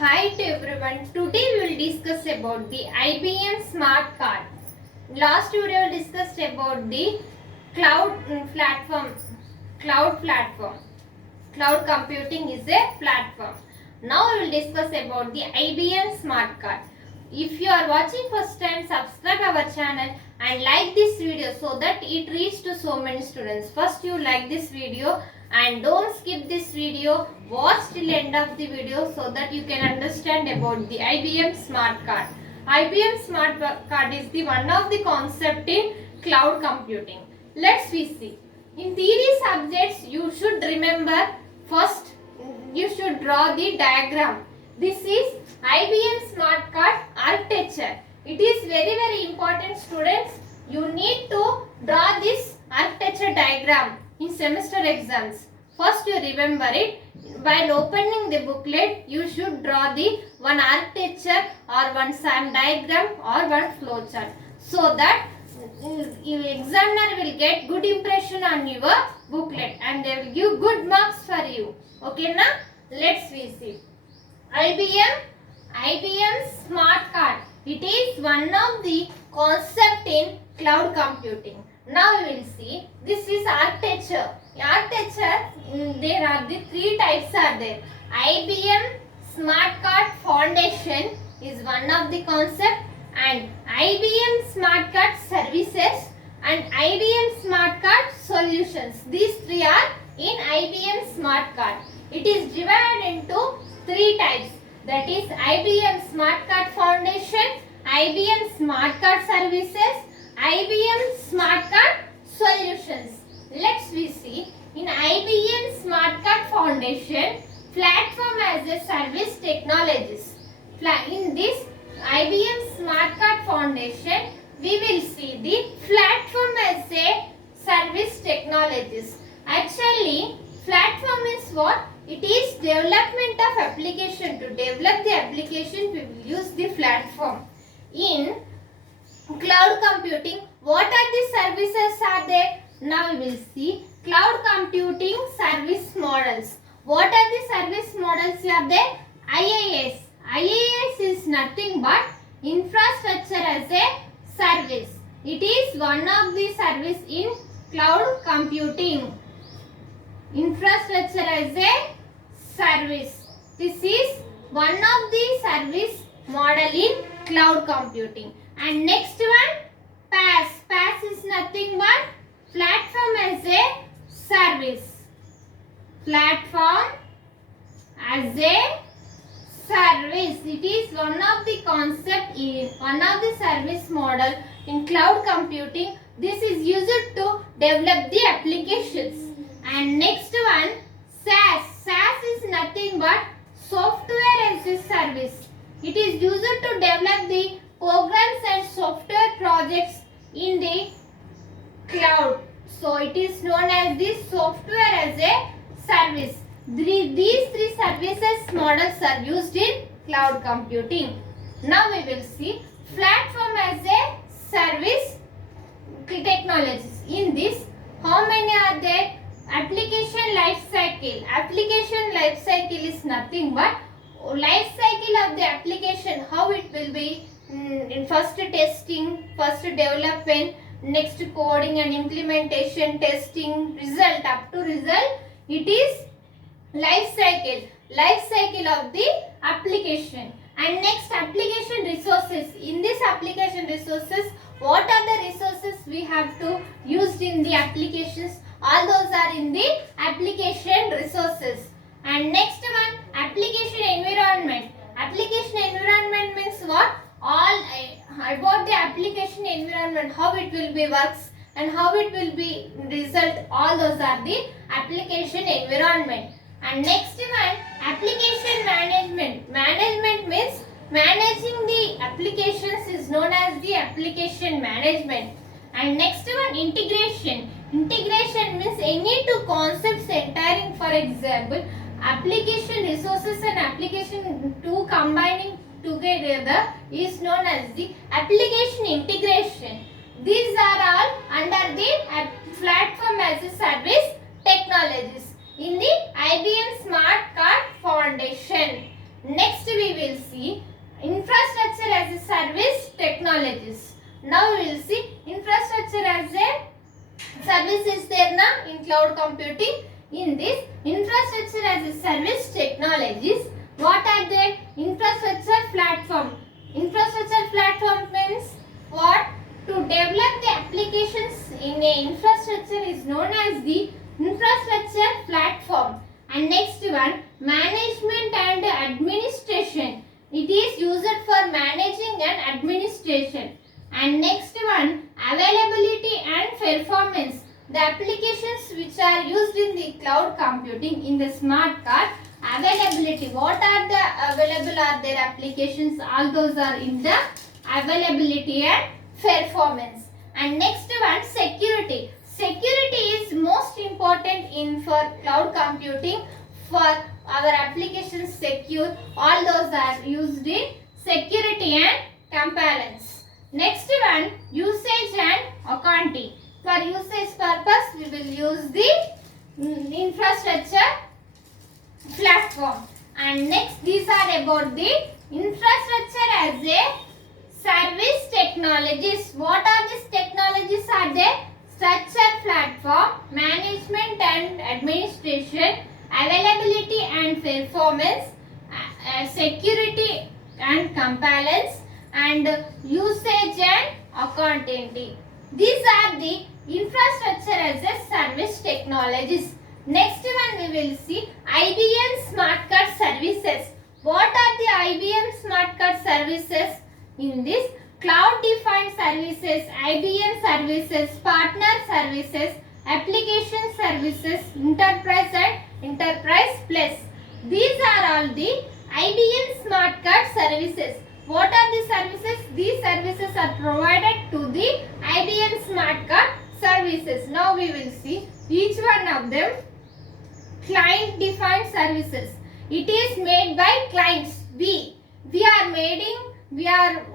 Hi to everyone. Today we will discuss about the IBM Smart Card. Last video we discussed about the cloud platform. Cloud computing is a platform. Now we will discuss about the IBM Smart Card. If you are watching first time, subscribe our channel and like this video so that it reaches to so many students. First you like this video and don't skip this video. Watch till end of the video so that you can understand about the IBM Smart Card. IBM Smart Card is the one of the concept in cloud computing. Let's see. In theory subjects you should remember first you should draw the diagram. This is IBM Smart Card architecture. It is very important, students. You need to draw this architecture diagram in semester exams. First you remember it. While opening the booklet, you should draw the one architecture or one SAM diagram or one flowchart, so that examiner will get good impression on your booklet and they will give good marks for you. Okay, now let's see. IBM Smart Card. It is one of the concept in cloud computing. Now we will see. This is architecture. There are the three types are there. IBM Smart Card Foundation is one of the concept, and IBM Smart Card Services and IBM Smart Card Solutions. These three are in IBM Smart Card. It is divided into three types. That is IBM Smart Card Foundation, IBM Smart Card Services, IBM Smart Card Solutions. Let's see. In IBM Smart Card Foundation, platform as a service technologies. In this IBM Smart Card Foundation, we will see the platform as a service technologies. Actually, platform is what? It is development of application. To develop the application, we will use the platform. In cloud computing, what are the services are there? Now we will see cloud computing service models. What are the service models are there? IaaS. IaaS is nothing but infrastructure as a service. It is one of the service in cloud computing. Infrastructure as a service. This is one of the service model in cloud computing. And next one, PaaS. PaaS is nothing but platform as a service. Platform as a service. It is one of the concept in one of the service model in cloud computing. This is used to develop the applications. And next one, SaaS. SaaS is nothing but software as a service. It is used to develop the programs and software projects in the cloud. So it is known as the software as a service. These three services models are used in cloud computing. Now we will see platform as a service technologies. In this, how many are there? Application life cycle. Application life cycle is nothing but life cycle of the application. How it will be in first testing, first development, next coding and implementation, testing, result up to result. It is life cycle. Life cycle of the application. And next, application resources. In this application resources, what are the resources we have to use in the applications? All those are in the application resources. And next one, application environment. Application environment means what? All about the application environment, how it will be works and how it will be result. All those are the application environment. And next one, application management. Management means managing the applications is known as the application management. And next one, integration. Integration means any two concepts entering, for example, application resources and application two combining together is known as the application integration. These are all under the platform as a service technologies in the IBM Smart Card Foundation. Next we will see infrastructure as a service technologies. Now we will see infrastructure as a service is there na in cloud computing. In this infrastructure as a service technologies, what are they? Infrastructure platform. Infrastructure platform means what? To develop the applications in a infrastructure is known as the infrastructure platform. And next one, management and administration. It is used for managing and administration. And next one, availability and performance. The applications which are used in the cloud computing in the smart card, availability. What are the available are their applications? All those are in the availability and performance. And next one, security. Security is most important in for cloud computing. For our applications secure, all those are used in security and compliance. Next one, usage and accounting. For usage purpose, we will use the infrastructure platform. And next, these are about the infrastructure as a service technologies. What are these technologies are there? Structure platform, management and administration, availability and performance, security and compliance, and usage and accounting. These are the infrastructure as a service technologies. Next one we will see IBM Smart Card Services. What are the IBM Smart Card Services? In this, cloud defined services, IBM services, partner services, application services, enterprise and enterprise plus. These are all the IBM Smart Card Services. What are the services? These services are provided to the IBM Smart Card Services. Now we will see each one of them. Client defined services. It is made by clients. We are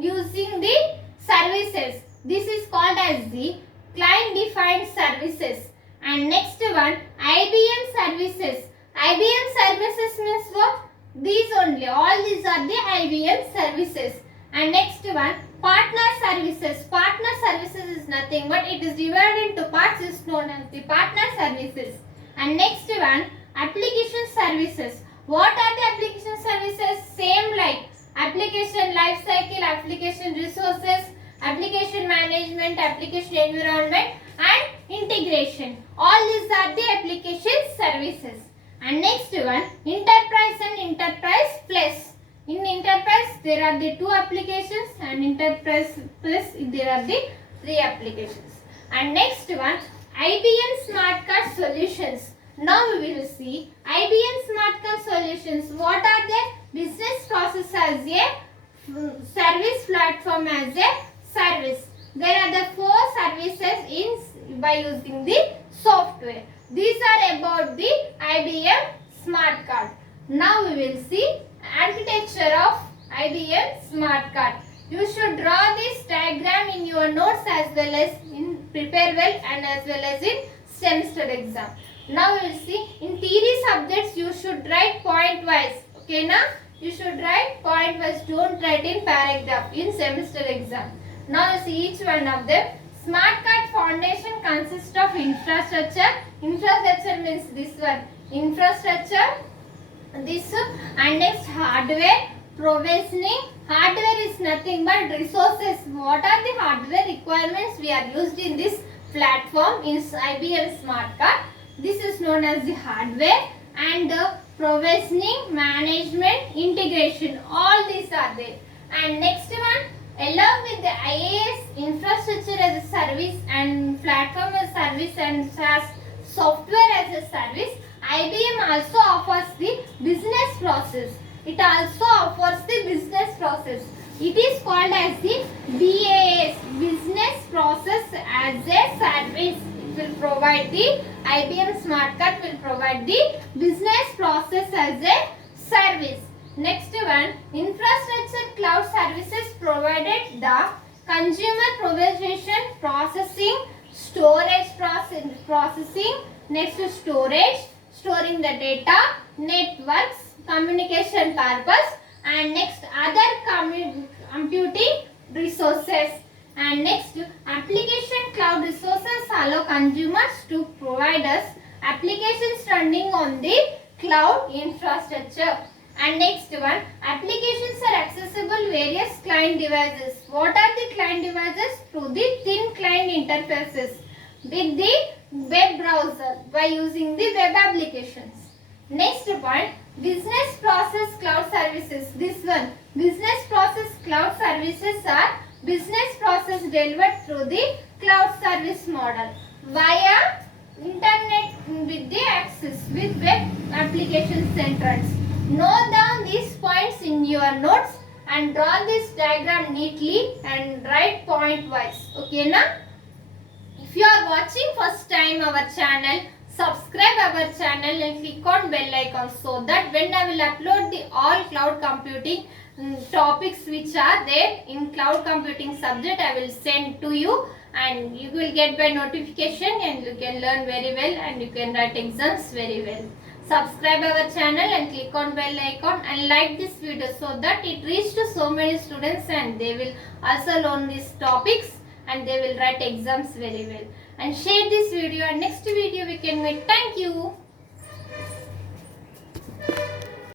using the services. This is called as the client defined services. And next one, IBM services. IBM services means what? These only. All these are the IBM services. And next one, partner services. Partner services is nothing but it is divided into parts, is known as the partner services. And next one, application services. What are the application services? Same like application lifecycle, application resources, application management, application environment and integration. All these are the application services. And next one, enterprise and enterprise plus. In enterprise there are the 2 applications and enterprise plus there are the 3 applications. And next one, IBM Smart Card Solutions. Now we will see IBM Smart Card Solutions. What are they? Business process as a service platform as a service. There are the 4 services in by using the software. These are about the IBM Smart Card. Now we will see architecture of IBM Smart Card. You should draw this diagram in your notes as well as in Prepare Well and as well as in semester exam. Now we will see in theory subjects you should write point wise. Okay na? You should write point wise. Don't write in paragraph in semester exam. Now you see each one of them. Smart Card foundation consists of infrastructure. Infrastructure means this one. Infrastructure. This and next hardware. Provisioning. Hardware is nothing but resources. What are the hardware requirements we are used in this platform in IBM Smart Card? This is known as the hardware and provisioning, management, integration. All these are there. And next one, along with the IaaS, infrastructure as a service and platform as a service and SaaS software as a service, IBM also offers the business process. It also offers the business process. It is called as the BAS, business process as a service. It will provide the IBM Smart Card will provide the business process as a service. Next one, infrastructure cloud services provided the consumer provision, processing, storage processing, next to storage, storing the data, networks, communication purpose, and next other computing resources, and next application cloud resources allow consumers to provide us applications running on the cloud infrastructure. And next one, applications are accessible various client devices. What are the client devices? Through the thin client interfaces with the web browser by using the web applications. Next point, business process cloud services. This one, business process cloud services are business process delivered through the cloud service model via internet with the access with web application centers. Note down these points in your notes and draw this diagram neatly and write point wise. Okay na? If you are watching first time our channel, subscribe our channel and click on bell icon so that when I will upload the all cloud computing topics which are there in cloud computing subject, I will send to you and you will get by notification and you can learn very well and you can write exams very well. Subscribe our channel and click on bell icon and like this video so that it reaches to so many students and they will also learn these topics and they will write exams very well. And share this video and next video we can meet. Thank you.